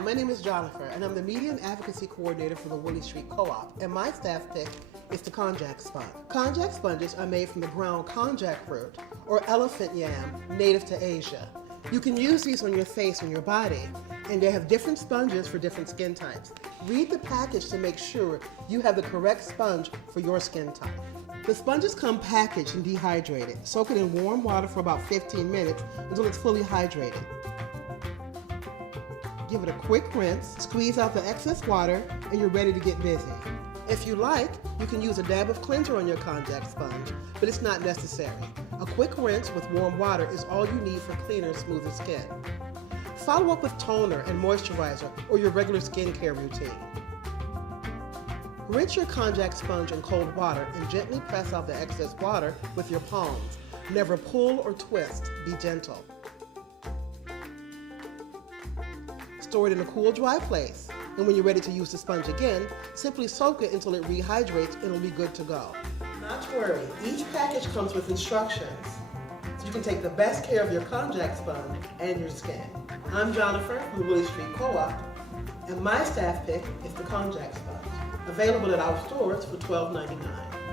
Hi, my name is Gianofer, and I'm the Media and Advocacy Coordinator for the Willie Street Co-op, and my staff pick is the Konjac Sponge. Konjac Sponges are made from the ground konjac root, or elephant yam, native to Asia. You can use these on your face and your body, and they have different sponges for different skin types. Read the package to make sure you have the correct sponge for your skin type. The sponges come packaged and dehydrated. Soak it in warm water for about 15 minutes until it's fully hydrated. Give it a quick rinse, squeeze out the excess water, and you're ready to get busy. If you like, you can use a dab of cleanser on your Konjac sponge, but it's not necessary. A quick rinse with warm water is all you need for cleaner, smoother skin. Follow up with toner and moisturizer or your regular skincare routine. Rinse your Konjac sponge in cold water and gently press out the excess water with your palms. Never pull or twist, be gentle. Store it in a cool, dry place, and when you're ready to use the sponge again, simply soak it until it rehydrates and it'll be good to go. Not to worry, each package comes with instructions, so you can take the best care of your Konjac sponge and your skin. I'm Gianofer from the Willie Street Co-op, and my staff pick is the Konjac Sponge, available at our stores for $12.99.